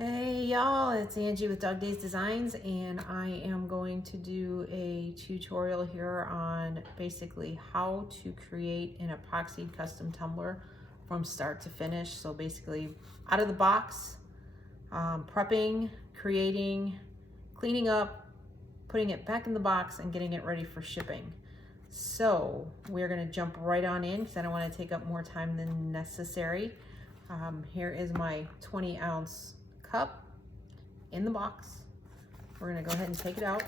Hey y'all, it's Angie with Dog Days Designs, and I am going to do a tutorial here on basically how to create an epoxy custom tumbler from start to finish. So basically out of the box, prepping, creating, cleaning up, putting it back in the box and getting it ready for shipping. So we're gonna jump right on in because I don't want to take up more time than necessary. Here is my 20-ounce cup in the box. We're gonna go ahead and take it out.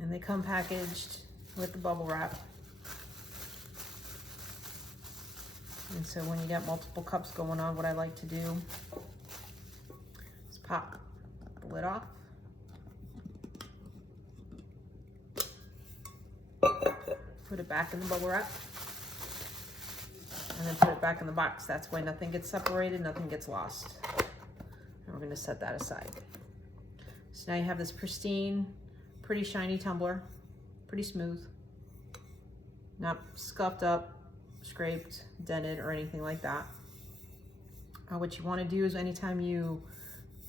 And they come packaged with the bubble wrap. And so when you got multiple cups going on, what I like to do is pop the lid off. Put it back in the bubble wrap. And then put it back in the box. That's why nothing gets separated, nothing gets lost. And we're gonna set that aside. So now you have this pristine, pretty shiny tumbler, pretty smooth, not scuffed up, scraped, dented, or anything like that. What you wanna do is anytime you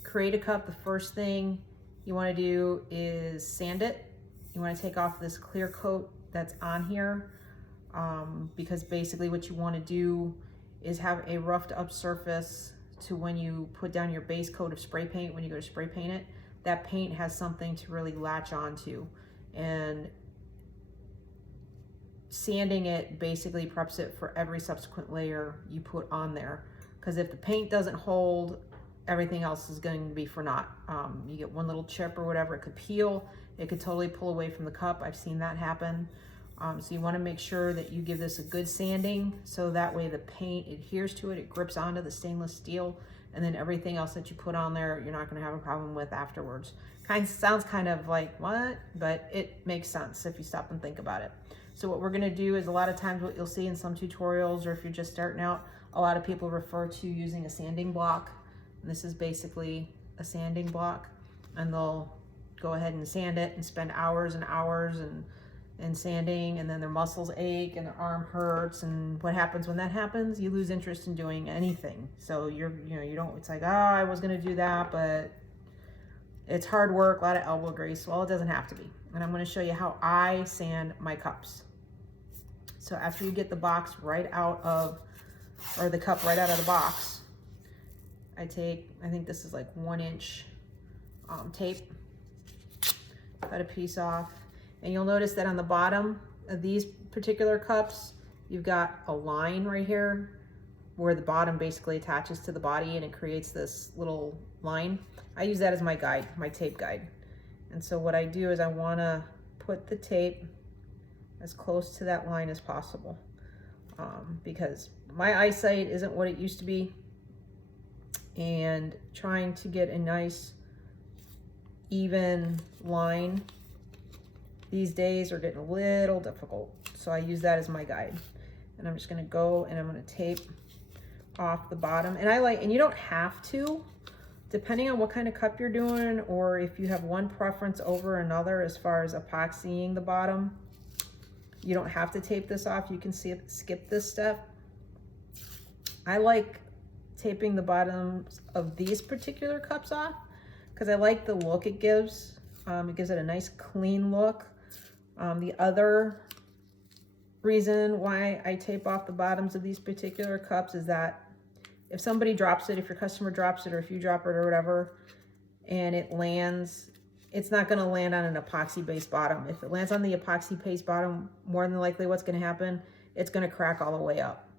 create a cup, the first thing you wanna do is sand it. You wanna take off this clear coat that's on here. Because basically what you want to do is have a roughed up surface to when you put down your base coat of spray paint. When you go to spray paint it, that paint has something to really latch onto, and sanding it basically preps it for every subsequent layer you put on there, because if the paint doesn't hold, everything else is going to be for naught. You get one little chip or whatever, it could peel, it could totally pull away from the cup. I've seen that happen. So you want to make sure that you give this a good sanding, so that way the paint adheres to it, it grips onto the stainless steel, and then everything else that you put on there, you're not going to have a problem with afterwards. Sounds kind of like what, but it makes sense if you stop and think about it. So what we're going to do is, a lot of times what you'll see in some tutorials, or if you're just starting out, a lot of people refer to using a sanding block. And this is basically a sanding block, and they'll go ahead and sand it and spend hours and hours and sanding, and then their muscles ache and their arm hurts. And what happens when that happens? You lose interest in doing anything. So you don't, it's like, oh, I was gonna do that, but it's hard work, a lot of elbow grease. Well, it doesn't have to be. And I'm gonna show you how I sand my cups. So after you get the box right out of, or the cup right out of the box, I think this is like 1-inch tape, cut a piece off. And you'll notice that on the bottom of these particular cups, you've got a line right here where the bottom basically attaches to the body, and it creates this little line. I use that as my guide, my tape guide. And so what I do is I want to put the tape as close to that line as possible, because my eyesight isn't what it used to be, and trying to get a nice even line these days are getting a little difficult. So I use that as my guide. And I'm just gonna go and I'm gonna tape off the bottom. And you don't have to, depending on what kind of cup you're doing, or if you have one preference over another as far as epoxying the bottom, you don't have to tape this off. You can skip this step. I like taping the bottoms of these particular cups off because I like the look it gives. It gives it a nice clean look. The other reason why I tape off the bottoms of these particular cups is that if somebody drops it, if your customer drops it, or if you drop it or whatever, and it lands, it's not going to land on an epoxy-based bottom. If it lands on the epoxy-based bottom, more than likely what's going to happen, it's going to crack all the way up.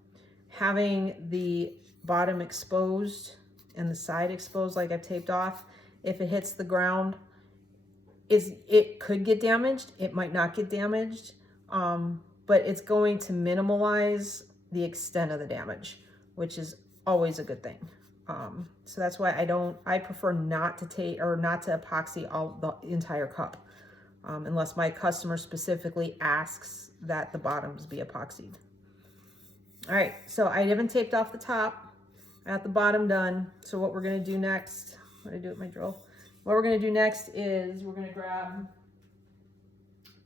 Having the bottom exposed and the side exposed like I've taped off, if it hits the ground, it could get damaged, it might not get damaged, but it's going to minimize the extent of the damage, which is always a good thing. So that's why I prefer not to tape or not to epoxy the entire cup, unless my customer specifically asks that the bottoms be epoxied. All right, so I haven't taped off the top, I got the bottom done. So what we're gonna do next, what did I do with my drill? What we're gonna do next is we're gonna grab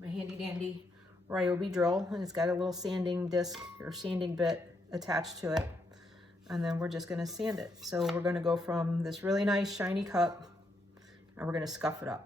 my handy dandy Ryobi drill, and it's got a little sanding disc or sanding bit attached to it. and then we're just gonna sand it. So we're gonna go from this really nice shiny cup, and we're gonna scuff it up.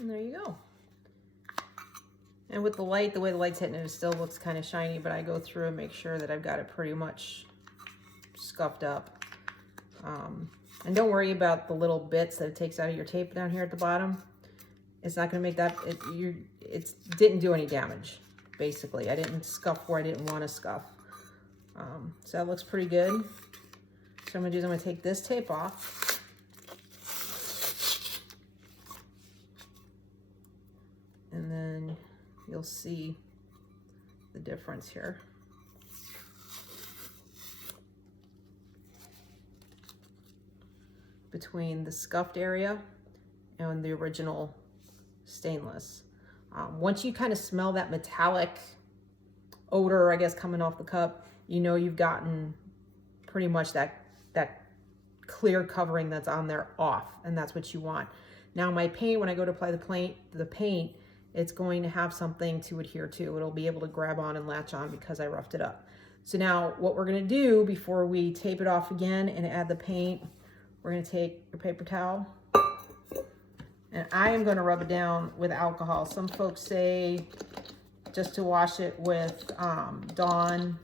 And there you go. And with the light, the way the light's hitting it, it still looks kind of shiny, but I go through and make sure that I've got it pretty much scuffed up. And don't worry about the little bits that it takes out of your tape down here at the bottom. It's not going to make that, it didn't do any damage, basically. I didn't scuff where I didn't want to scuff. So that looks pretty good. So what I'm going to do is I'm going to take this tape off. And then you'll see the difference here. Between the scuffed area and the original stainless. Once you kind of smell that metallic odor, I guess, coming off the cup, you know you've gotten pretty much that clear covering that's on there off, and that's what you want. Now my paint, when I go to apply the paint, it's going to have something to adhere to. It'll be able to grab on and latch on because I roughed it up. So now what we're gonna do before we tape it off again and add the paint, we're gonna take your paper towel, and I am gonna rub it down with alcohol. Some folks say just to wash it with Dawn,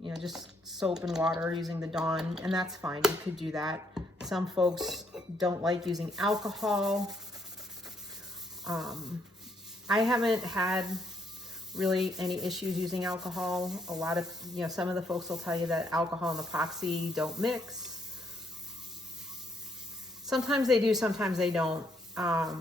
you know, just soap and water using the Dawn, and that's fine, you could do that. Some folks don't like using alcohol. I haven't had really any issues using alcohol. A lot of, you know, some of the folks will tell you that alcohol and epoxy don't mix. Sometimes they do, sometimes they don't. I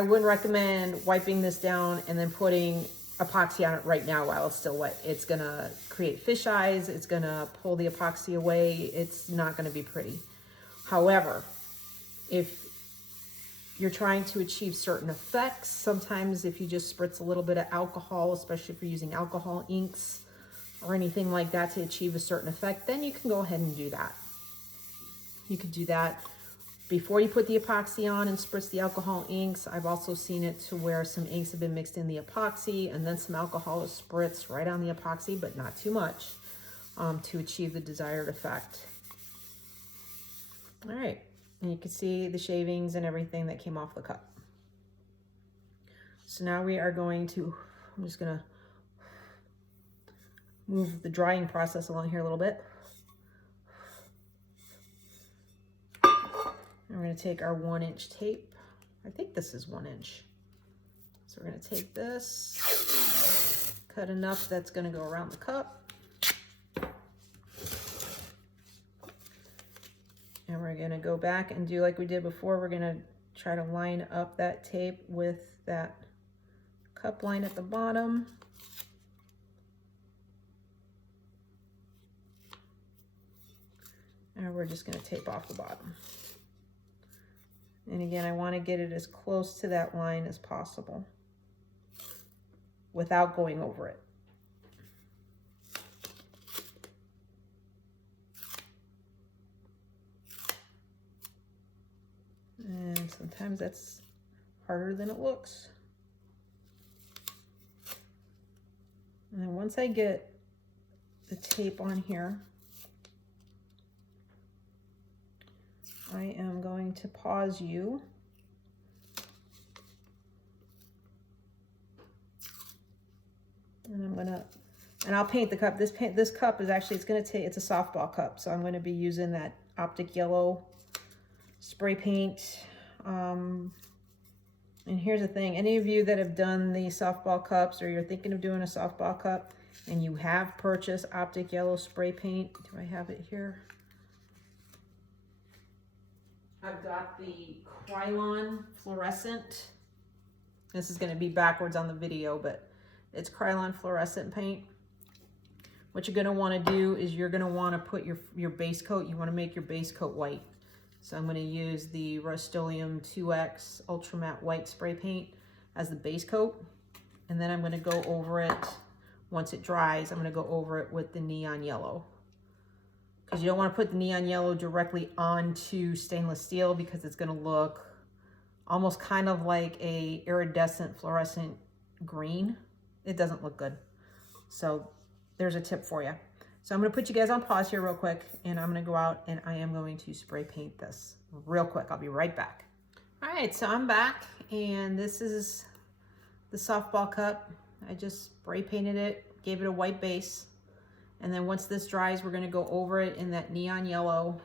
wouldn't recommend wiping this down and then putting epoxy on it right now while it's still wet. It's gonna create fish eyes, it's gonna pull the epoxy away, it's not gonna be pretty. However, if you're trying to achieve certain effects, sometimes if you just spritz a little bit of alcohol, especially if you're using alcohol inks or anything like that to achieve a certain effect, then you can go ahead and do that. You could do that. before you put the epoxy on and spritz the alcohol inks. I've also seen it to where some inks have been mixed in the epoxy and then some alcohol is spritzed right on the epoxy, but not too much, to achieve the desired effect. All right, and you can see the shavings and everything that came off the cup. So now we are going to, I'm just gonna move the drying process along here a little bit. And we're gonna take our 1-inch tape. I think this is 1 inch. So we're gonna take this, cut enough that's gonna go around the cup. And we're gonna go back and do like we did before. We're gonna try to line up that tape with that cup line at the bottom. And we're just gonna tape off the bottom. And again, I wanna get it as close to that line as possible without going over it. And sometimes that's harder than it looks. And then once I get the tape on here, I am going to pause you. And I'll paint the cup. This cup is actually, it's a softball cup. So I'm gonna be using that Optic Yellow spray paint. And here's the thing, any of you that have done the softball cups or you're thinking of doing a softball cup and you have purchased Optic Yellow spray paint, do I have it here? I've got the Krylon fluorescent. This is going to be backwards on the video, but it's Krylon fluorescent paint. What you're going to want to do is you're going to want to put your base coat, you want to make your base coat white. So I'm going to use the Rust-Oleum 2X Ultra Matte White spray paint as the base coat. And then I'm going to go over it, once it dries, I'm going to go over it with the neon yellow. Because you don't want to put the neon yellow directly onto stainless steel because it's going to look almost kind of like a iridescent fluorescent green. It doesn't look good. So there's a tip for you. So I'm going to put you guys on pause here real quick, and I'm going to go out and I am going to spray paint this real quick. I'll be right back. All right, so I'm back, and this is the softball cup. I just spray painted it, gave it a white base. And then once this dries, we're going to go over it in that neon yellow,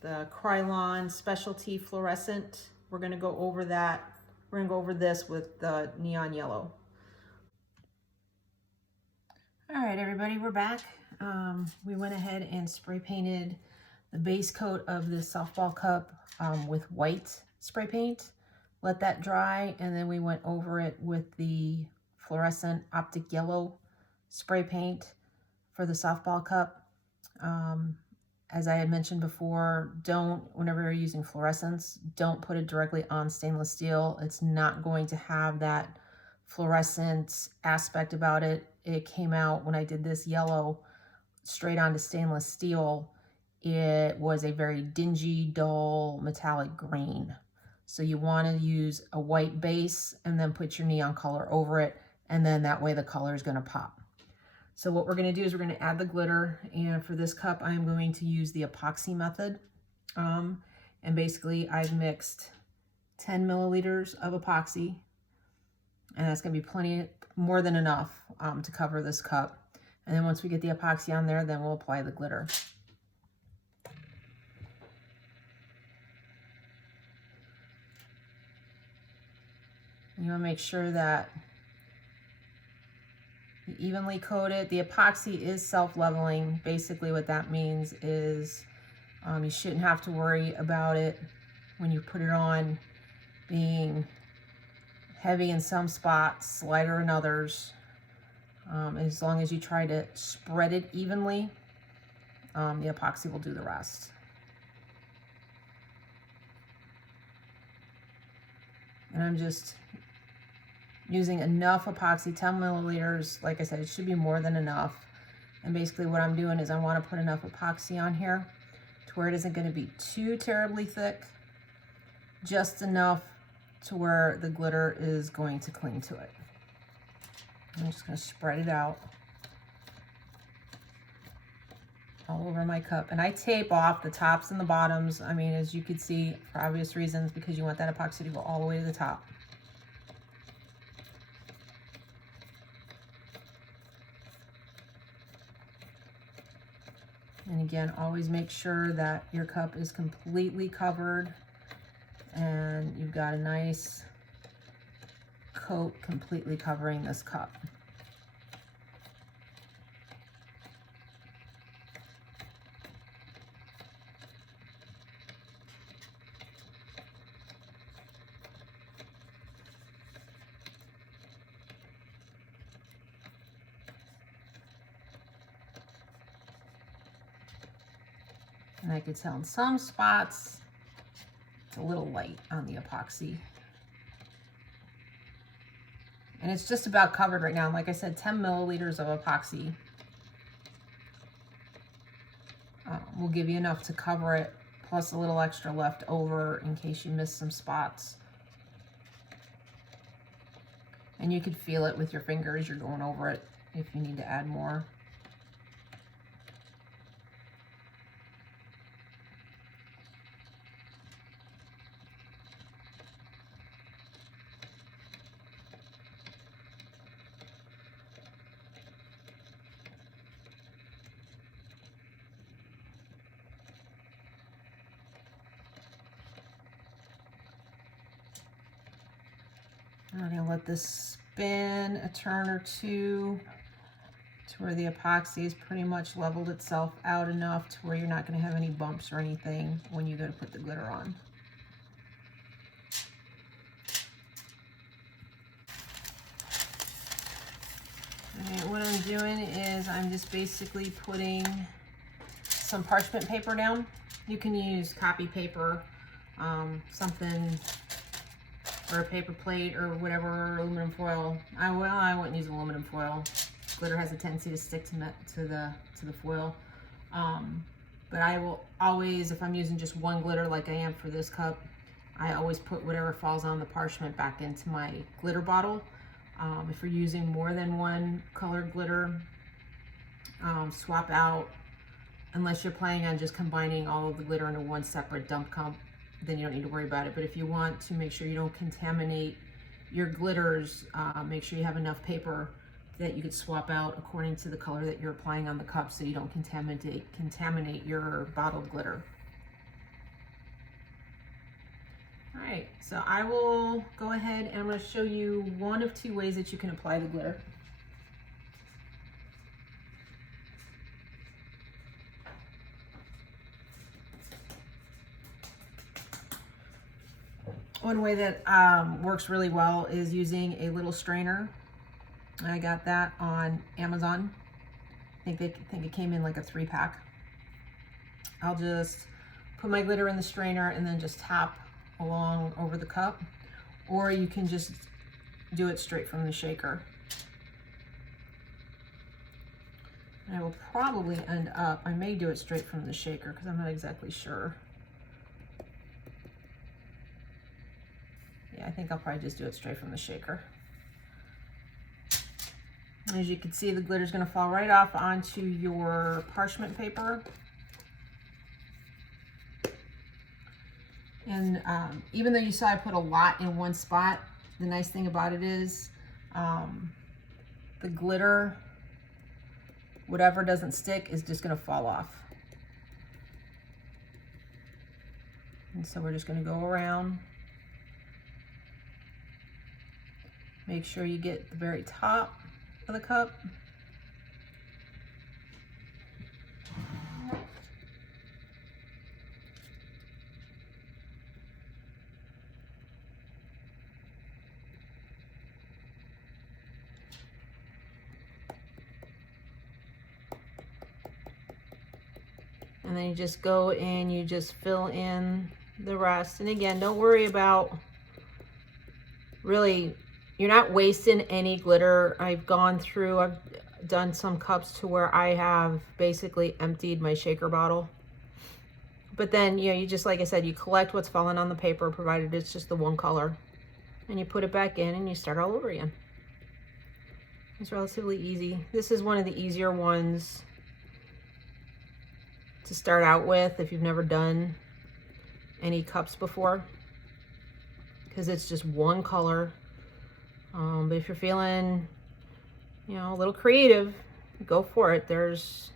the Krylon Specialty Fluorescent. We're going to go over that. We're going to go over this with the neon yellow. All right, everybody, we're back. We went ahead and spray painted the base coat of this softball cup with white spray paint. Let that dry, and then we went over it with the fluorescent Optic Yellow spray paint for the softball cup. As I had mentioned before, whenever you're using fluorescents, don't put it directly on stainless steel. It's not going to have that fluorescent aspect about it. It came out when I did this yellow straight onto stainless steel. It was a very dingy, dull, metallic green. So you want to use a white base and then put your neon color over it, and then that way the color is going to pop. So what we're going to do is we're going to add the glitter, and for this cup I'm going to use the epoxy method. And basically I've mixed 10 milliliters of epoxy, and that's going to be plenty, more than enough to cover this cup. And then once we get the epoxy on there, then we'll apply the glitter. You want to make sure that you evenly coat it. The epoxy is self-leveling. Basically what that means is you shouldn't have to worry about it when you put it on being heavy in some spots, lighter in others. As long as you try to spread it evenly, the epoxy will do the rest. And I'm just using enough epoxy, 10 milliliters. Like I said, it should be more than enough. And basically what I'm doing is I want to put enough epoxy on here to where it isn't going to be too terribly thick, just enough to where the glitter is going to cling to it. I'm just going to spread it out all over my cup. And I tape off the tops and the bottoms. I mean, as you can see, for obvious reasons, because you want that epoxy to go all the way to the top. And again, always make sure that your cup is completely covered and you've got a nice coat completely covering this cup. And I could tell in some spots, it's a little light on the epoxy. And it's just about covered right now. Like I said, 10 milliliters of epoxy will give you enough to cover it, plus a little extra left over in case you miss some spots. And you could feel it with your finger as you're going over it if you need to add more. I'm going to let this spin a turn or two to where the epoxy has pretty much leveled itself out enough to where you're not going to have any bumps or anything when you go to put the glitter on. Alright, what I'm doing is I'm just basically putting some parchment paper down. You can use copy paper, something, or a paper plate or whatever, or aluminum foil. I wouldn't use aluminum foil. Glitter has a tendency to stick to the foil. But I will always, if I'm using just one glitter like I am for this cup, I always put whatever falls on the parchment back into my glitter bottle. If you're using more than one colored glitter, swap out, unless you're planning on just combining all of the glitter into one separate dump cup, then you don't need to worry about it. But if you want to make sure you don't contaminate your glitters, make sure you have enough paper that you could swap out according to the color that you're applying on the cup, so you don't contaminate your bottled glitter. All right, so I will go ahead and I'm going to show you one of two ways that you can apply the glitter. One way that works really well is using a little strainer. I got that on Amazon. I think it came in like a 3-pack. I'll just put my glitter in the strainer and then just tap along over the cup, or you can just do it straight from the shaker. And I will probably end up, I may do it straight from the shaker because I'm not exactly sure. Yeah, I think I'll probably just do it straight from the shaker. As you can see, the glitter is going to fall right off onto your parchment paper. And even though you saw I put a lot in one spot, the nice thing about it is the glitter, whatever doesn't stick, is just going to fall off. And so we're just going to go around. Make sure you get the very top of the cup. And then you just go and you just fill in the rest. And again, don't worry about really, you're not wasting any glitter. I've done some cups to where I have basically emptied my shaker bottle. But then, you know, you just, like I said, you collect what's fallen on the paper, provided it's just the one color, and you put it back in and you start all over again. It's relatively easy. This is one of the easier ones to start out with if you've never done any cups before, because it's just one color. But if you're feeling, you know, a little creative, go for it. There's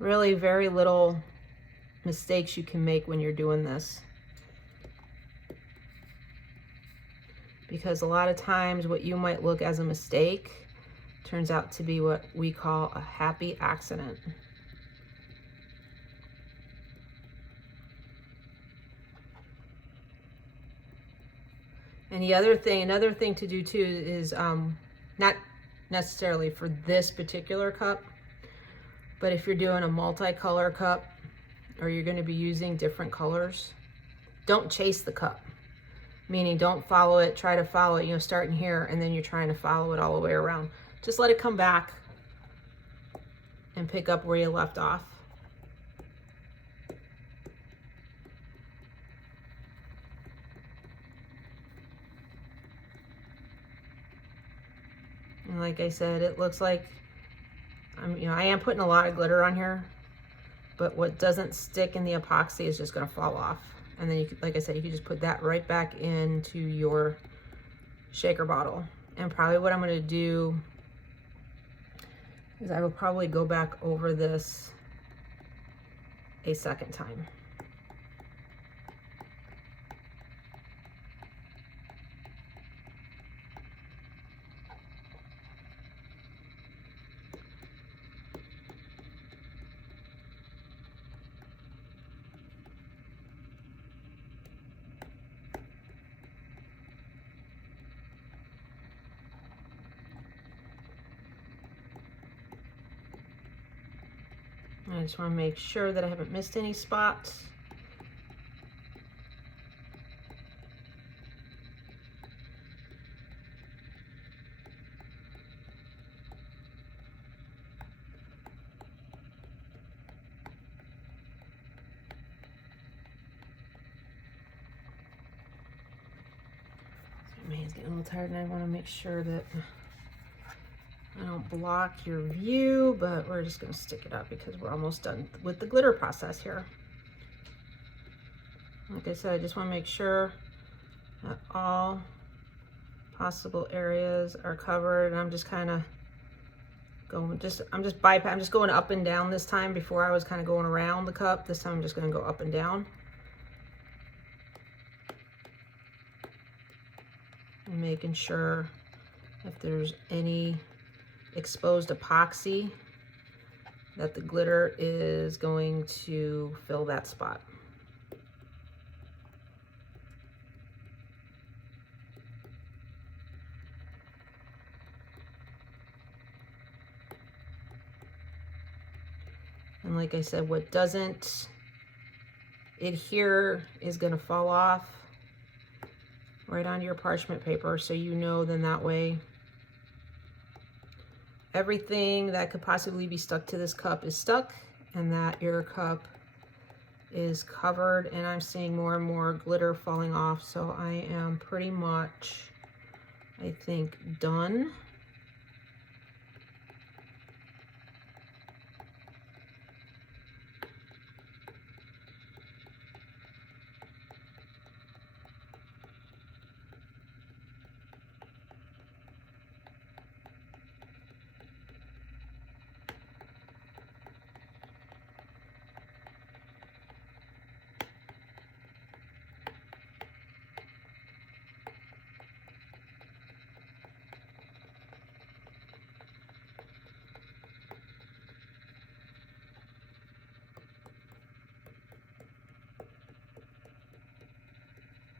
really very little mistakes you can make when you're doing this, because a lot of times what you might look as a mistake turns out to be what we call a happy accident. And another thing to do too is not necessarily for this particular cup, but if you're doing a multicolor cup or you're going to be using different colors, don't chase the cup. Meaning don't follow it, try to follow it, you know, starting here and then you're trying to follow it all the way around. Just let it come back and pick up where you left off. And like I said, it looks like I am putting a lot of glitter on here, but what doesn't stick in the epoxy is just going to fall off. And then you could, like I said, you can just put that right back into your shaker bottle. And probably what I'm going to do is I will probably go back over this a second time. I just want to make sure that I haven't missed any spots. My hand's getting a little tired and I want to make sure that I don't block your view, but we're just going to stick it up because we're almost done with the glitter process here. Like I said, I just want to make sure that all possible areas are covered. And I'm just kind of going, I'm just going up and down this time. Before I was kind of going around the cup. This time I'm just going to go up and down. And making sure if there's any exposed epoxy that the glitter is going to fill that spot. And like I said, what doesn't adhere is going to fall off right onto your parchment paper, so you know, then that way everything that could possibly be stuck to this cup is stuck and that your cup is covered. And I'm seeing more and more glitter falling off, so I am pretty much, I think, done.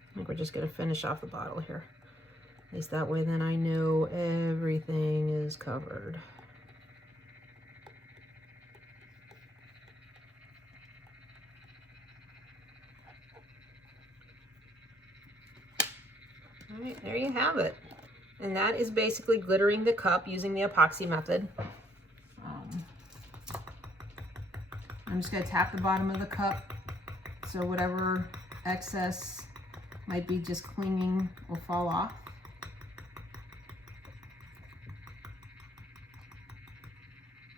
I think we're just going to finish off the bottle here. At least that way then I know everything is covered. All right, there you have it. And that is basically glittering the cup using the epoxy method. I'm just going to tap the bottom of the cup so whatever excess might be just clinging will fall off.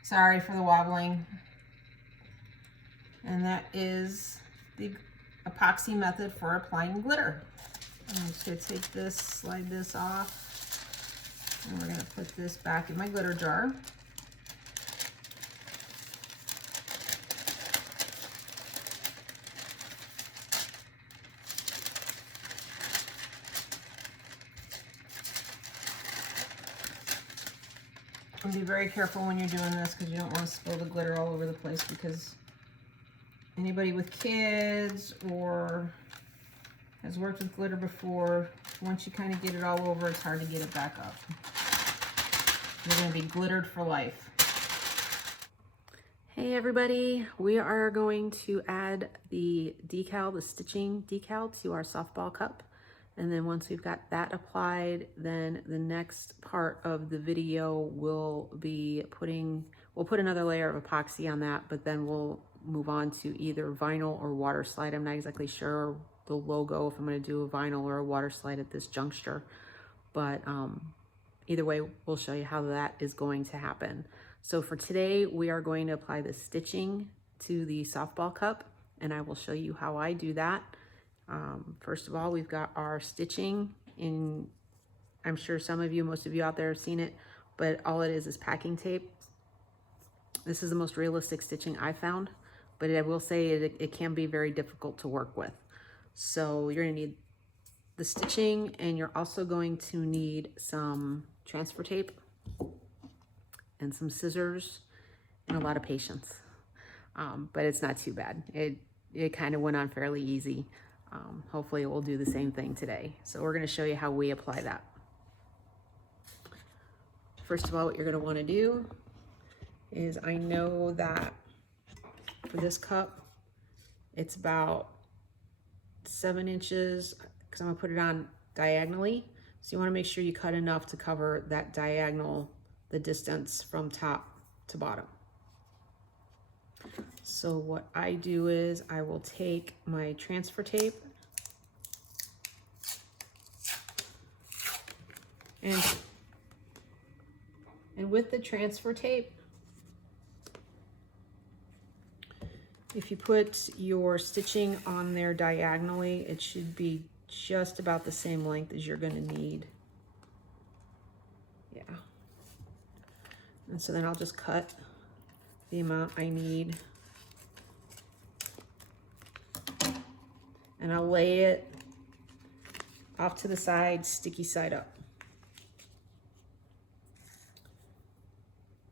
Sorry for the wobbling. And that is the epoxy method for applying glitter. I'm just going to take this, slide this off, and we're going to put this back in my glitter jar. And be very careful when you're doing this because you don't want to spill the glitter all over the place, because anybody with kids or has worked with glitter before, once you kind of get it all over, it's hard to get it back up. You're going to be glittered for life. Hey everybody, we are going to add the decal, the stitching decal, to our softball cup. And then once we've got that applied, then the next part of the video will be we'll put another layer of epoxy on that, but then we'll move on to either vinyl or water slide. I'm not exactly sure the logo, if I'm going to do a vinyl or a water slide at this juncture, but either way, we'll show you how that is going to happen. So for today, we are going to apply the stitching to the softball cup, and I will show you how I do that. First of all, we've got our stitching in, I'm sure most of you out there have seen it, but all it is packing tape. This is the most realistic stitching I found, but I will say it can be very difficult to work with. So you're going to need the stitching, and you're also going to need some transfer tape and some scissors and a lot of patience. But it's not too bad. It kind of went on fairly easy. Hopefully it will do the same thing today. So we're going to show you how we apply that. First of all, what you're going to want to do is, I know that for this cup, it's about 7 inches, because I'm going to put it on diagonally. So you want to make sure you cut enough to cover that diagonal, the distance from top to bottom. So what I do is I will take my transfer tape and with the transfer tape, if you put your stitching on there diagonally, it should be just about the same length as you're going to need. Yeah. And so then I'll just cut the amount I need. And I'll lay it off to the side, sticky side up.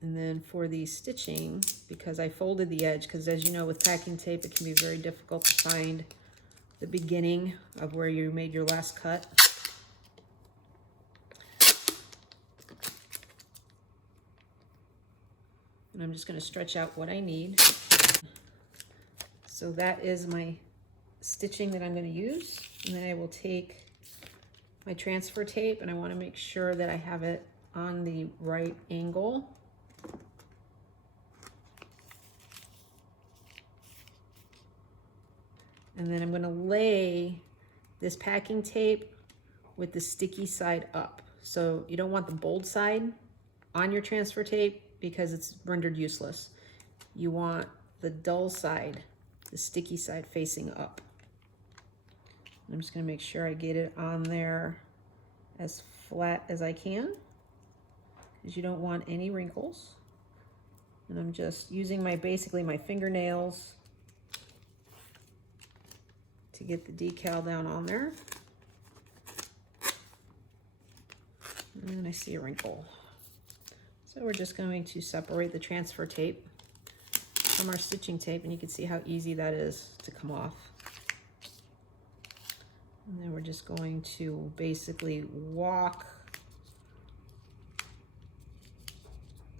And then for the stitching, because I folded the edge, because as you know with packing tape, it can be very difficult to find the beginning of where you made your last cut. And I'm just going to stretch out what I need. So that is my stitching that I'm going to use. And then I will take my transfer tape, and I want to make sure that I have it on the right angle. And then I'm going to lay this packing tape with the sticky side up. So you don't want the bold side on your transfer tape because it's rendered useless. You want the dull side, the sticky side, facing up. I'm just going to make sure I get it on there as flat as I can, because you don't want any wrinkles. And I'm just using basically my fingernails to get the decal down on there. And I see a wrinkle. So we're just going to separate the transfer tape from our stitching tape, and you can see how easy that is to come off. And then we're just going to basically walk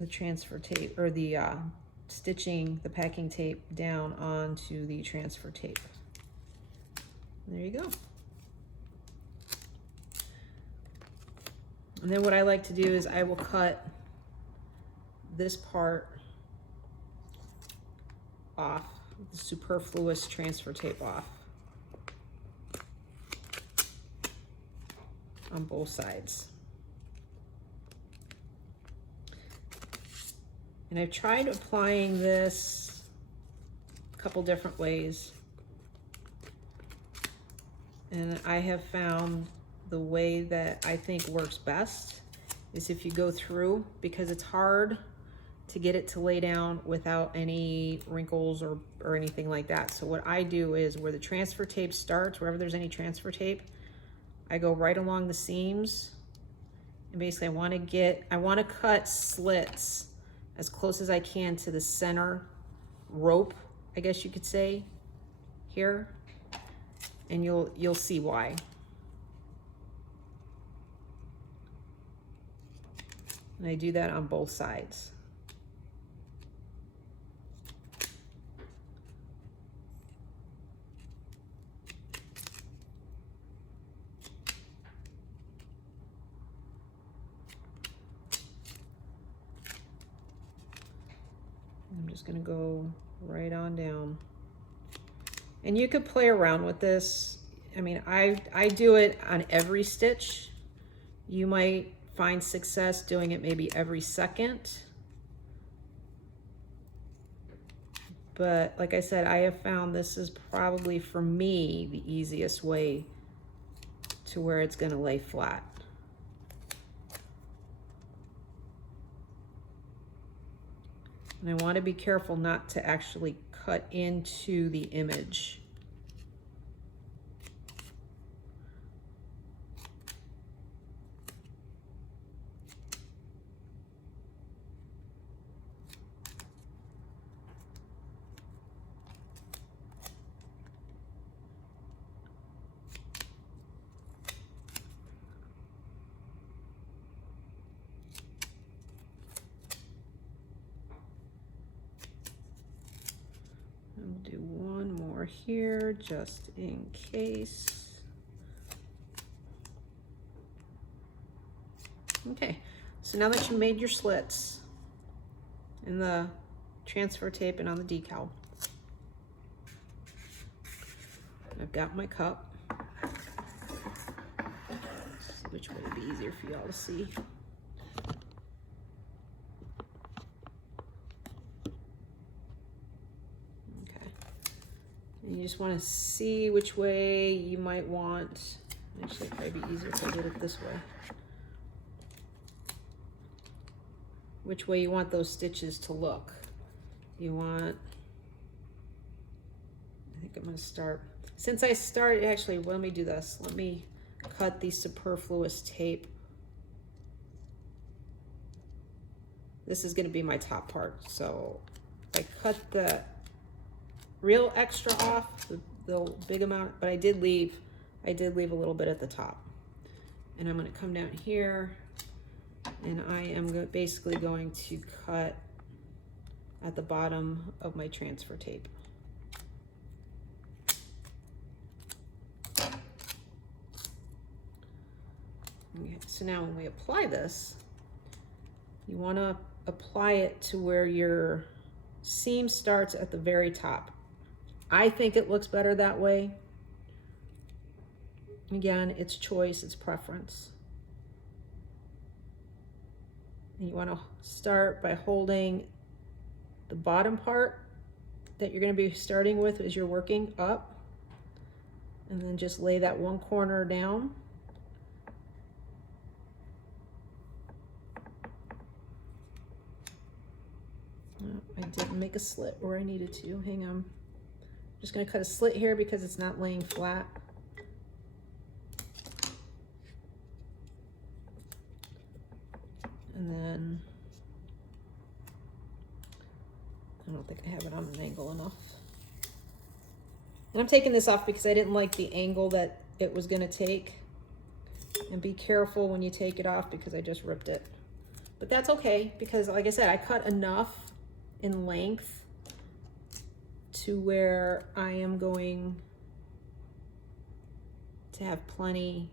the transfer tape, or the stitching, the packing tape down onto the transfer tape. There you go. And then what I like to do is I will cut this part off, the superfluous transfer tape off. on both sides. And I've tried applying this a couple different ways. And I have found the way that I think works best is if you go through, because it's hard to get it to lay down without any wrinkles or anything like that. So what I do is where the transfer tape starts, wherever there's any transfer tape, I go right along the seams. And basically I want to cut slits as close as I can to the center rope, I guess you could say, here. And you'll see why. And I do that on both sides. I'm just gonna go right on down. And you could play around with this. I mean, I do it on every stitch. You might find success doing it maybe every second. But like I said, I have found this is probably, for me, the easiest way to where it's gonna lay flat. And I want to be careful not to actually cut into the image. I'll do one more here just in case. Okay, so now that you made your slits in the transfer tape and on the decal, I've got my cup. Which way would be easier for y'all to see? And you just want to see which way you might want. Actually, it'd probably be easier if I did it this way. Which way you want those stitches to look. You want, I think I'm going to start, since I started, actually, let me do this. Let me cut the superfluous tape. This is going to be my top part. So I cut the real extra off, the big amount, but I did leave a little bit at the top. And I'm going to come down here and I am basically going to cut at the bottom of my transfer tape. Okay, so now when we apply this, you want to apply it to where your seam starts at the very top. I think it looks better that way. Again, it's choice, it's preference. And you want to start by holding the bottom part that you're going to be starting with as you're working up, and then just lay that one corner down. Oh, I didn't make a slit where I needed to. Hang on. I'm just going to cut a slit here because it's not laying flat. And then I don't think I have it on an angle enough. And I'm taking this off because I didn't like the angle that it was going to take. And be careful when you take it off because I just ripped it. But that's okay because, like I said, I cut enough in length to where I am going to have plenty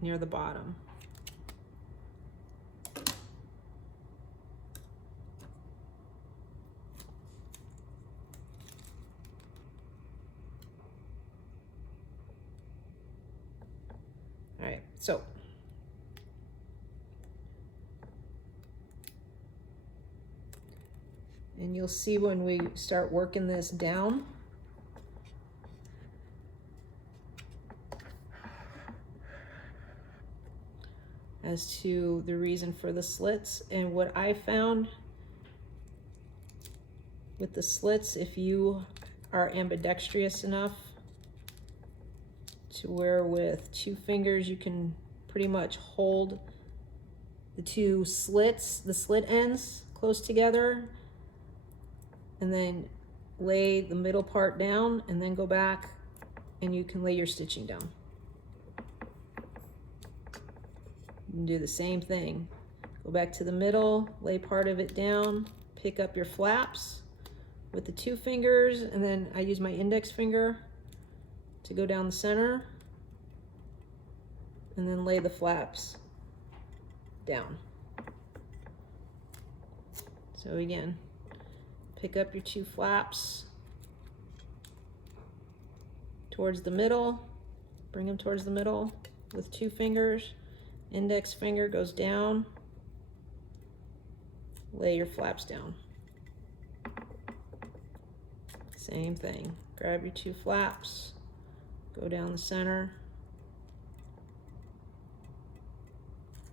near the bottom. All right, so And you'll see when we start working this down, as to the reason for the slits. And what I found with the slits, if you are ambidextrous enough to where with 2 fingers you can pretty much hold the 2 slits, the slit ends close together, and then lay the middle part down, and then go back and you can lay your stitching down. And do the same thing. Go back to the middle, lay part of it down, pick up your flaps with the 2 fingers, and then I use my index finger to go down the center, and then lay the flaps down. So again, pick up your 2 flaps towards the middle, bring them towards the middle with 2 fingers, index finger goes down, lay your flaps down. Same thing, grab your 2 flaps, go down the center,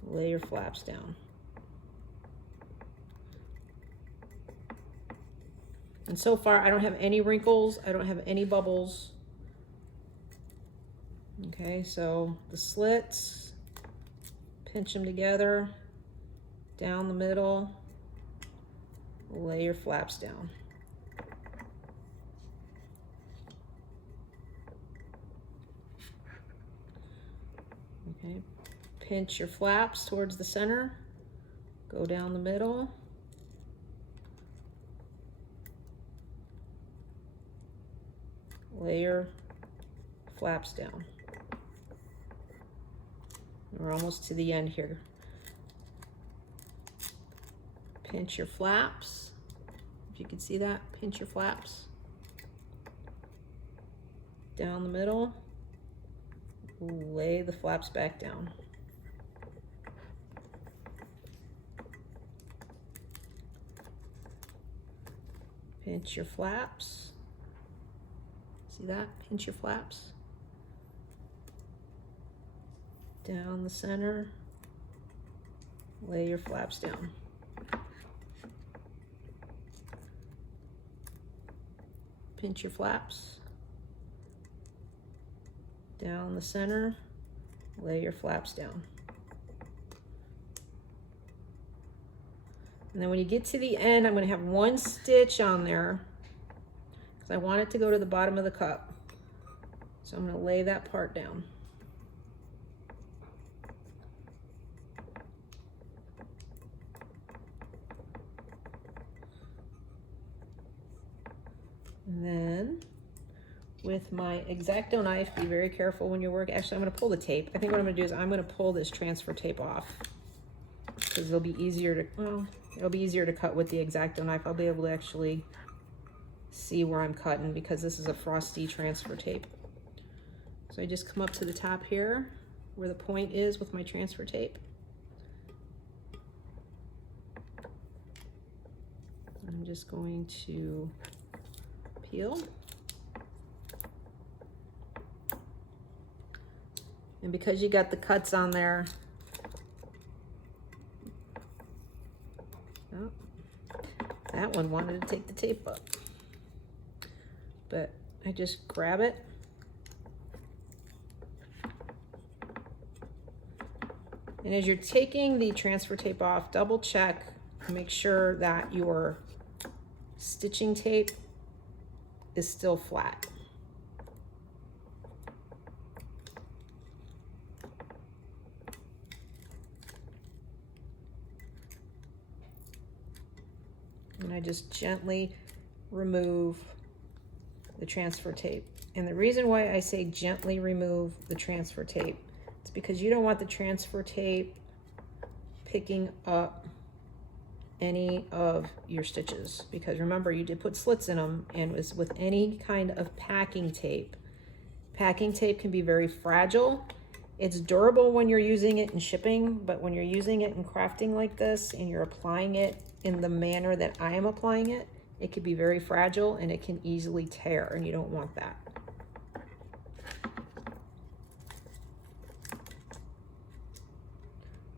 lay your flaps down. And so far I don't have any wrinkles, I don't have any bubbles. Okay, so the slits, pinch them together, down the middle, lay your flaps down. Okay, pinch your flaps towards the center, go down the middle, lay your flaps down. We're almost to the end here. Pinch your flaps. If you can see that, pinch your flaps. Down the middle, lay the flaps back down. Pinch your flaps. See that? Pinch your flaps. Down the center, lay your flaps down. Pinch your flaps. Down the center, lay your flaps down. And then when you get to the end, I'm going to have 1 stitch on there because I want it to go to the bottom of the cup. So I'm going to lay that part down. And then with my X-Acto knife, be very careful when you work. Actually, I'm going to pull the tape. I think what I'm going to do is I'm going to pull this transfer tape off because it'll be easier to, well, it'll be easier to cut with the X-Acto knife. I'll be able to actually see where I'm cutting because this is a frosty transfer tape. So I just come up to the top here where the point is with my transfer tape. I'm just going to peel. And because you got the cuts on there, oh, that one wanted to take the tape up. But I just grab it. And as you're taking the transfer tape off, double check, make sure that your stitching tape is still flat. And I just gently remove the transfer tape. And the reason why I say gently remove the transfer tape, it's because you don't want the transfer tape picking up any of your stitches, because remember you did put slits in them, and with any kind of packing tape can be very fragile It's durable when you're using it in shipping, but when you're using it in crafting like this and you're applying it in the manner that I am applying it, it could be very fragile and it can easily tear, and you don't want that.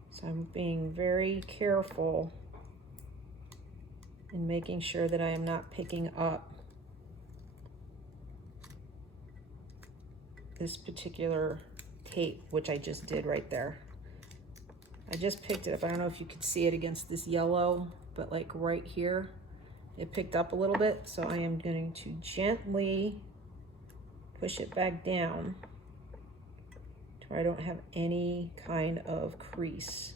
So I'm being very careful in making sure that I am not picking up this particular tape, which I just did right there. I just picked it up. I don't know if you could see it against this yellow, but like right here, it picked up a little bit. So I am going to gently push it back down to where I don't have any kind of crease.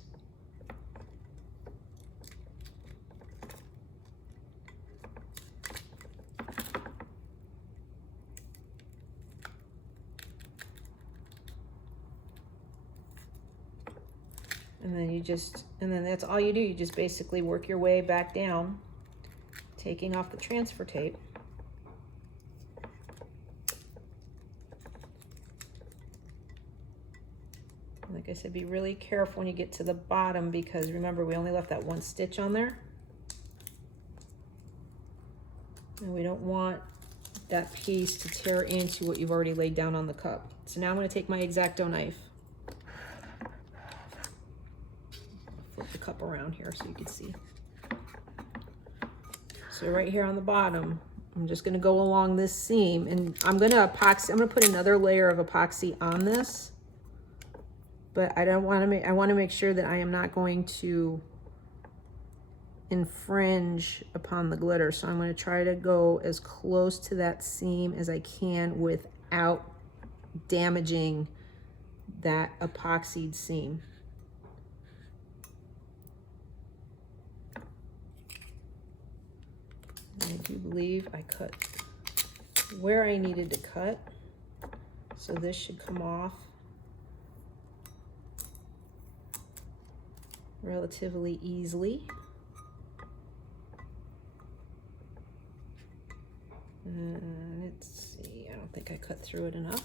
And then that's all you do. You just basically work your way back down, taking off the transfer tape. Like I said, be really careful when you get to the bottom, because remember, we only left that one stitch on there. And we don't want that piece to tear into what you've already laid down on the cup. So now I'm going to take my X-Acto knife. Flip the cup around here so you can see. So right here on the bottom, I'm just going to go along this seam, and I'm going to epoxy. I'm going to put another layer of epoxy on this, but I don't want to make. I want to make sure that I am not going to infringe upon the glitter. So I'm going to try to go as close to that seam as I can without damaging that epoxied seam. I do believe I cut where I needed to cut, so this should come off relatively easily. And let's see, I don't think I cut through it enough.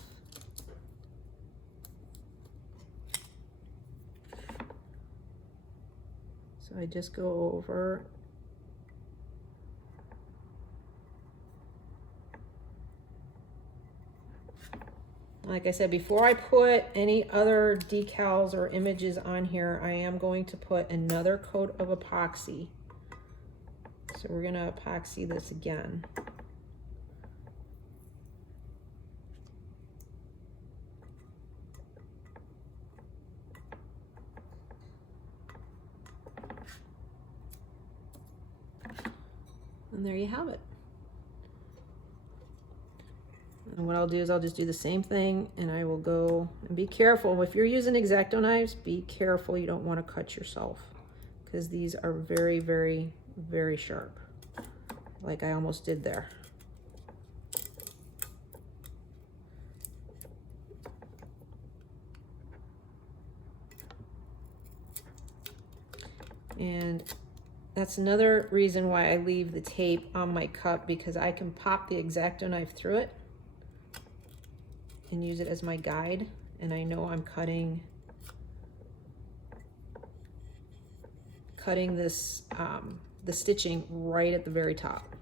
So I just go over . Like I said, before I put any other decals or images on here, I am going to put another coat of epoxy. So we're going to epoxy this again. And there you have it. And what I'll do is I'll just do the same thing, and I will go, and be careful. If you're using X-Acto knives, be careful. You don't want to cut yourself, because these are very, very, very sharp, like I almost did there. And that's another reason why I leave the tape on my cup, because I can pop the X-Acto knife through it and use it as my guide, and I know I'm cutting this the stitching right at the very top.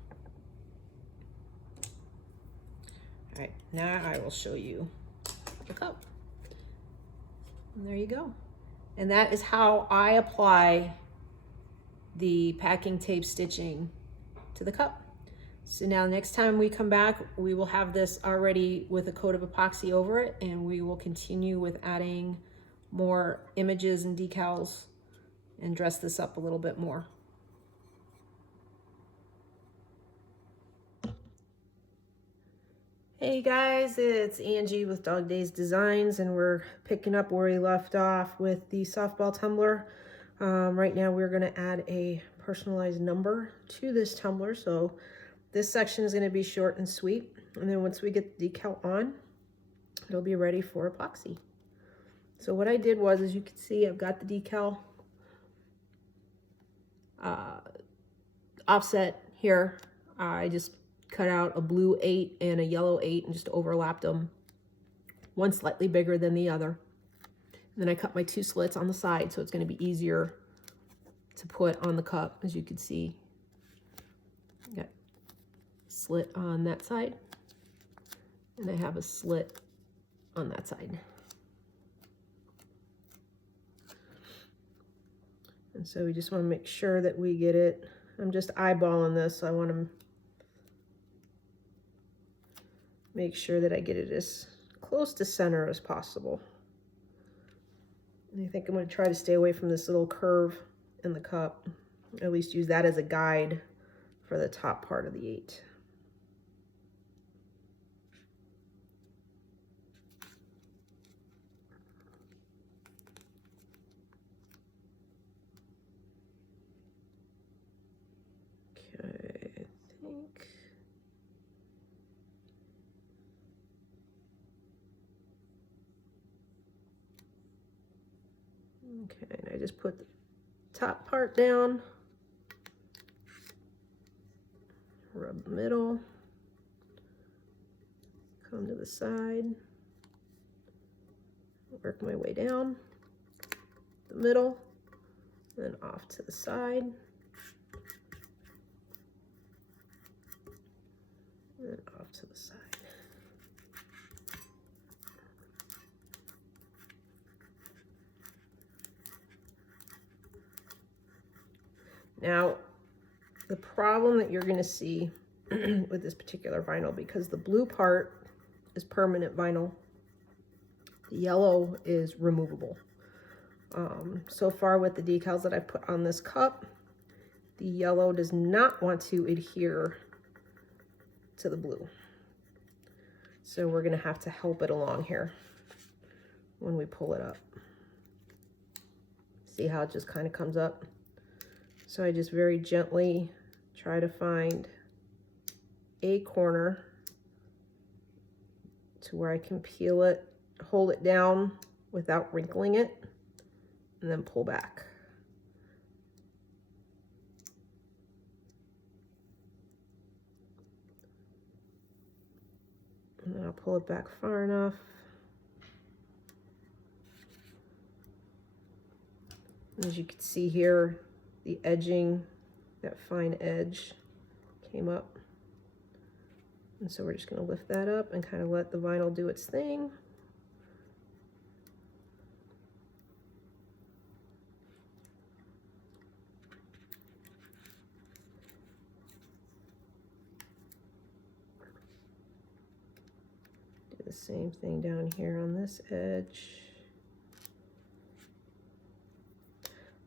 All right, now I will show you the cup, and there you go. And that is how I apply the packing tape stitching to the cup. So now next time we come back, we will have this already with a coat of epoxy over it, and we will continue with adding more images and decals and dress this up a little bit more. Hey guys, it's Angie with Dog Days Designs, and we're picking up where we left off with the softball tumbler. Right now we're going to add a personalized number to this tumbler, so this section is going to be short and sweet, and then once we get the decal on, it'll be ready for epoxy. So what I did was, as you can see, I've got the decal offset here. I just cut out a blue 8 and a yellow 8 and just overlapped them, one slightly bigger than the other. And then I cut my 2 slits on the side, so it's going to be easier to put on the cup. As you can see, I got a slit on that side, and I have a slit on that side. And so we just want to make sure that we get it. I'm just eyeballing this, so I want to make sure that I get it as close to center as possible. And I think I'm going to try to stay away from this little curve in the cup. At least use that as a guide for the top part of the 8. Okay, I think. Okay, and I just put the top part down, rub the middle, come to the side, work my way down the middle, then off to the side, and then off to the side. Now, the problem that you're going to see with this particular vinyl, because the blue part is permanent vinyl, the yellow is removable. So far with the decals that I put on this cup, the yellow does not want to adhere to the blue. So we're going to have to help it along here when we pull it up. See how it just kind of comes up? So I just very gently try to find a corner to where I can peel it, hold it down without wrinkling it, and then pull back. And then I'll pull it back far enough. And as you can see here, the edging, that fine edge came up. And so we're just going to lift that up and kind of let the vinyl do its thing. Do the same thing down here on this edge.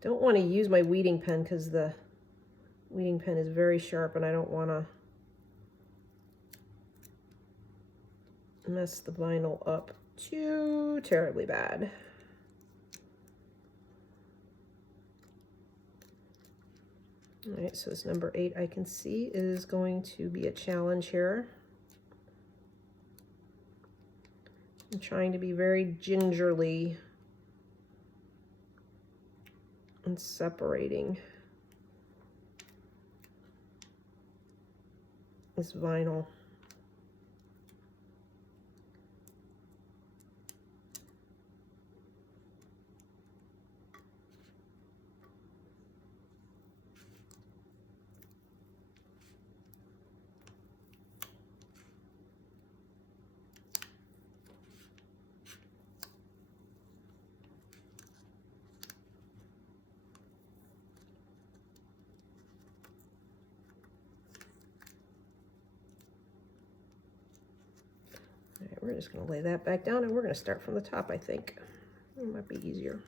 Don't want to use my weeding pen because the weeding pen is very sharp and I don't want to mess the vinyl up too terribly bad. All right, so this number 8 I can see is going to be a challenge here. I'm trying to be very gingerly and separating this vinyl. We're just going to lay that back down and we're going to start from the top, I think. It might be easier.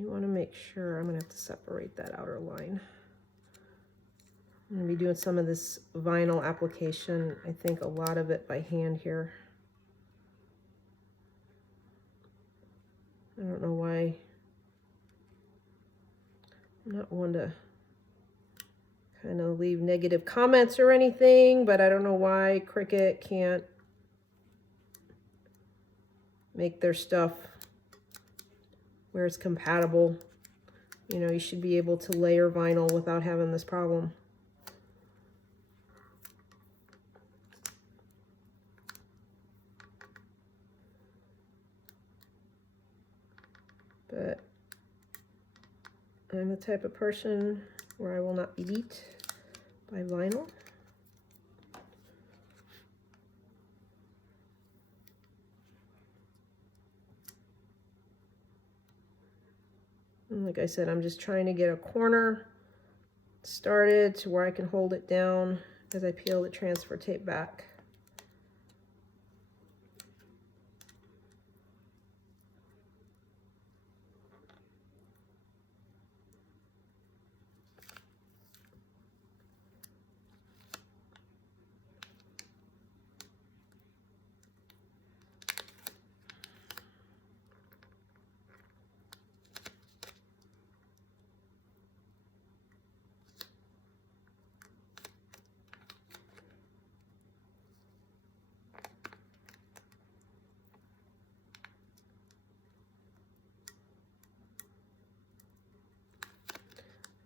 You want to make sure, I'm going to have to separate that outer line. I'm going to be doing some of this vinyl application, I think a lot of it by hand here. I don't know why. I'm not one to kind of leave negative comments or anything, but I don't know why Cricut can't make their stuff where it's compatible. You know, you should be able to layer vinyl without having this problem. But I'm the type of person where I will not be beat by vinyl. And like I said, I'm just trying to get a corner started to where I can hold it down as I peel the transfer tape back.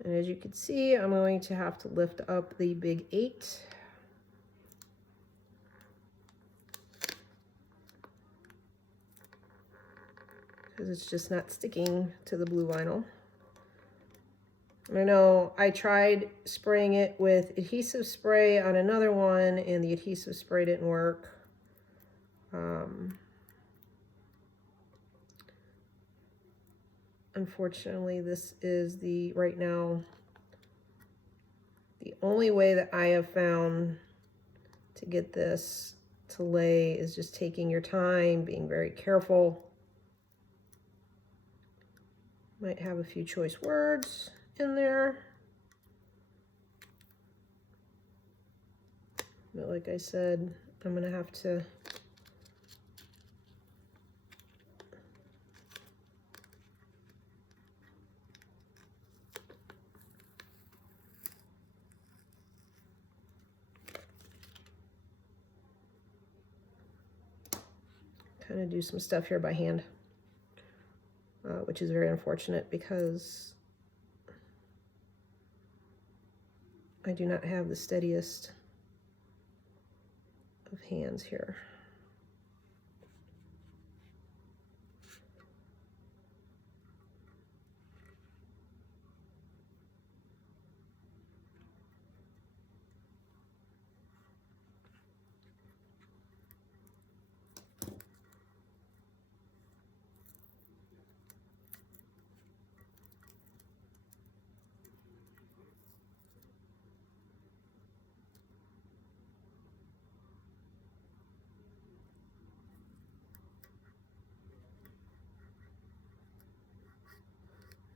And as you can see, I'm going to have to lift up the big 8. Because it's just not sticking to the blue vinyl. I know I tried spraying it with adhesive spray on another one, and the adhesive spray didn't work. Unfortunately, this is right now, the only way that I have found to get this to lay is just taking your time, being very careful. Might have a few choice words in there. But like I said, I'm gonna have to kind of do some stuff here by hand, which is very unfortunate because I do not have the steadiest of hands here.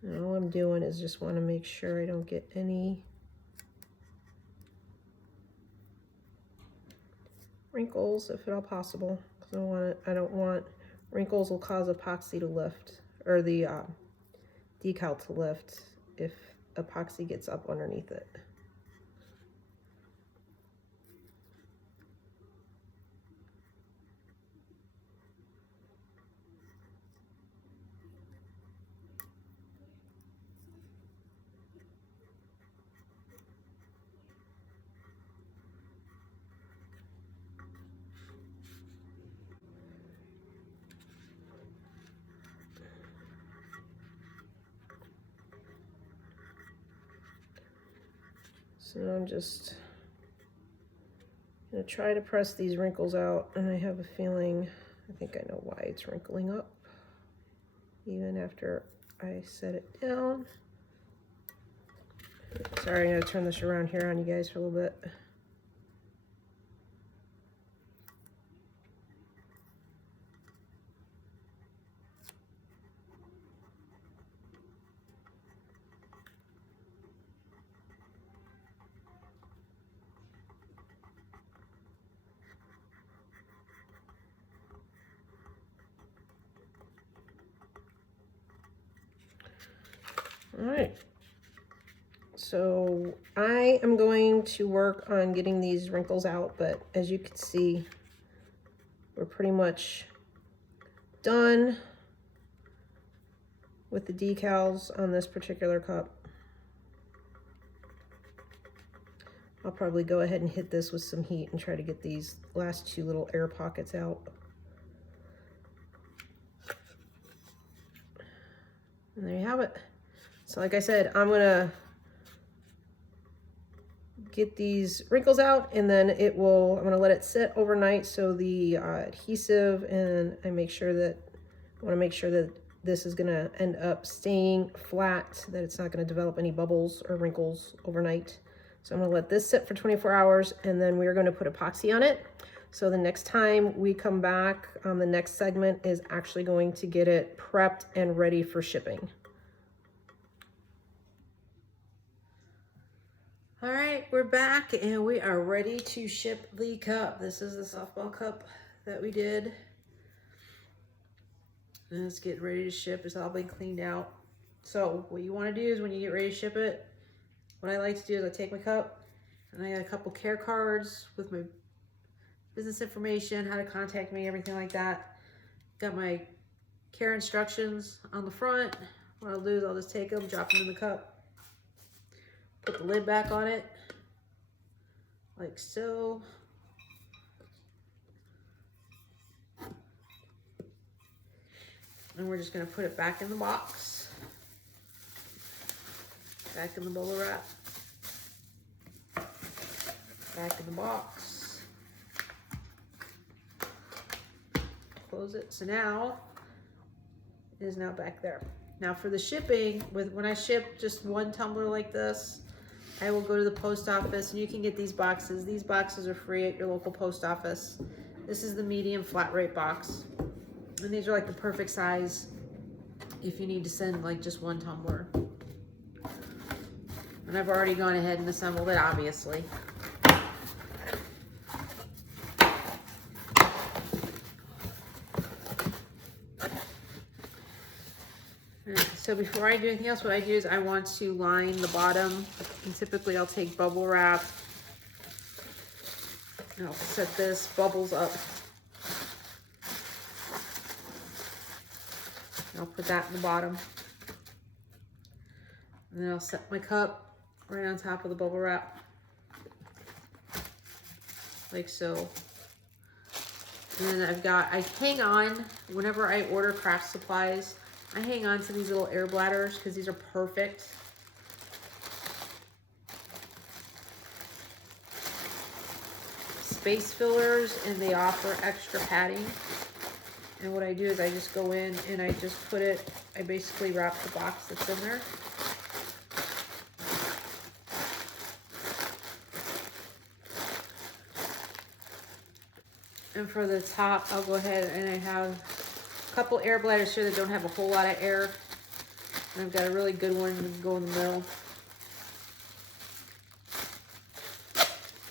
And all I'm doing is just want to make sure I don't get any wrinkles, if at all possible. Because I don't want wrinkles will cause epoxy to lift, or the decal to lift if epoxy gets up underneath it. So I'm just gonna try to press these wrinkles out, and I have a feeling, I think I know why it's wrinkling up, even after I set it down. Sorry, I'm gonna turn this around here on you guys for a little bit. All right. So I am going to work on getting these wrinkles out, but as you can see, we're pretty much done with the decals on this particular cup. I'll probably go ahead and hit this with some heat and try to get these last two little air pockets out. And there you have it. So like I said, I'm gonna get these wrinkles out, and then I'm gonna let it sit overnight so the adhesive, and I wanna make sure that this is gonna end up staying flat, that it's not gonna develop any bubbles or wrinkles overnight. So I'm gonna let this sit for 24 hours, and then we're gonna put epoxy on it. So the next time we come back, the next segment is actually going to get it prepped and ready for shipping. All right, we're back and we are ready to ship the cup. This is the softball cup that we did. And it's getting ready to ship. It's all been cleaned out. So what you want to do is when you get ready to ship it, what I like to do is I take my cup and I got a couple care cards with my business information, how to contact me, everything like that. Got my care instructions on the front. What I'll do is I'll just take them, drop them in the cup. Put the lid back on it, like so. And we're just gonna put it back in the box, back in the bubble wrap, back in the box. Close it. So now it is now back there. Now for the shipping, when I ship just one tumbler like this, I will go to the post office and you can get these boxes. These boxes are free at your local post office. This is the medium flat rate box. And these are like the perfect size if you need to send like just one tumbler. And I've already gone ahead and assembled it, obviously. So before I do anything else, what I do is I want to line the bottom. And typically I'll take bubble wrap. And I'll set this bubbles up. And I'll put that in the bottom. And then I'll set my cup right on top of the bubble wrap. Like so. And then I hang on, whenever I order craft supplies, I hang on to these little air bladders because these are perfect. Space fillers, and they offer extra padding. And what I do is I just go in and I just put it, I basically wrap the box that's in there. And for the top, I'll go ahead and I have a couple air bladders here that don't have a whole lot of air. And I've got a really good one to go in the middle.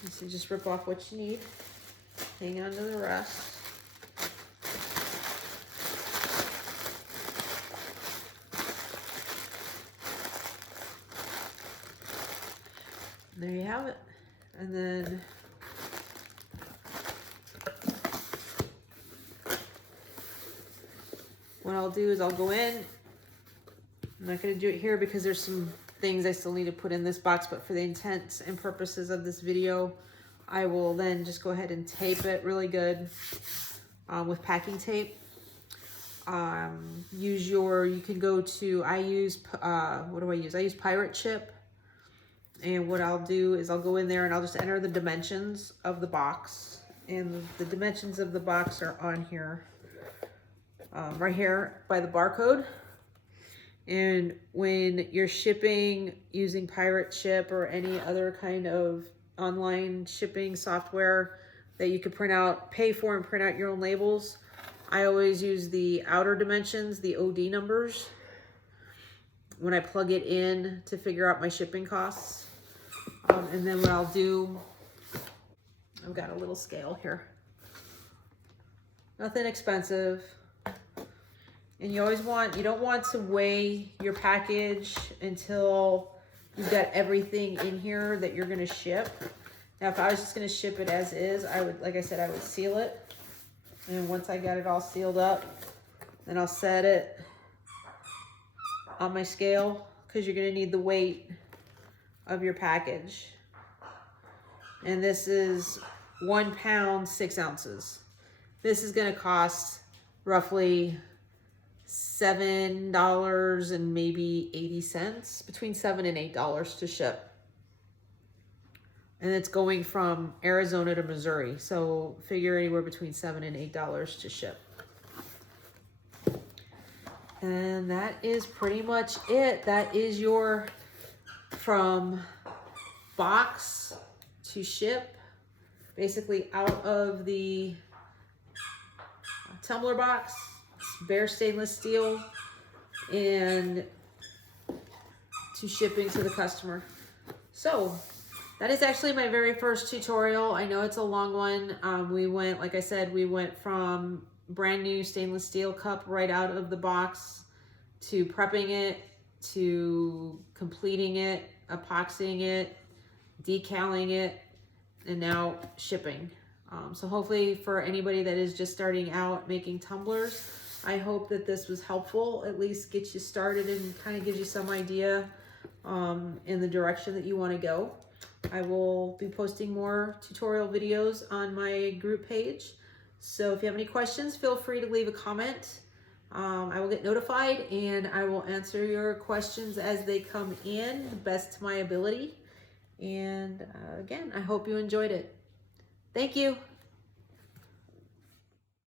So just rip off what you need. Hang on to the rest. And there you have it. And then what I'll do is I'll go in. I'm not going to do it here because there's some things I still need to put in this box, but for the intents and purposes of this video, I will then just go ahead and tape it really good with packing tape. You can go to, what do I use? I use Pirate Chip. And what I'll do is I'll go in there and I'll just enter the dimensions of the box. And the dimensions of the box are on here. Right here by the barcode. And when you're shipping using Pirate Ship or any other kind of online shipping software that you could pay for and print out your own labels, I always use the outer dimensions, the OD numbers, when I plug it in to figure out my shipping costs. And then what I'll do, I've got a little scale here. Nothing expensive. And you always you don't want to weigh your package until you've got everything in here that you're gonna ship. Now, if I was just gonna ship it as is, I would, like I said, I would seal it. And once I got it all sealed up, then I'll set it on my scale, because you're gonna need the weight of your package. And this is 1 pound, 6 ounces. This is gonna cost roughly $7 and maybe 80 cents, between $7 and $8 to ship. And it's going from Arizona to Missouri. So figure anywhere between $7 and $8 to ship. And that is pretty much it. That is your from box to ship, basically out of the tumbler box. It's bare stainless steel, and to shipping to the customer. So that is actually my very first tutorial. I know it's a long one. Like I said, we went from brand new stainless steel cup right out of the box to prepping it, to completing it, epoxying it, decaling it, and now shipping. So hopefully for anybody that is just starting out making tumblers, I hope that this was helpful, at least get you started and kind of gives you some idea in the direction that you want to go. I will be posting more tutorial videos on my group page. So if you have any questions, feel free to leave a comment. I will get notified and I will answer your questions as they come in, the best to my ability. And again, I hope you enjoyed it. Thank you.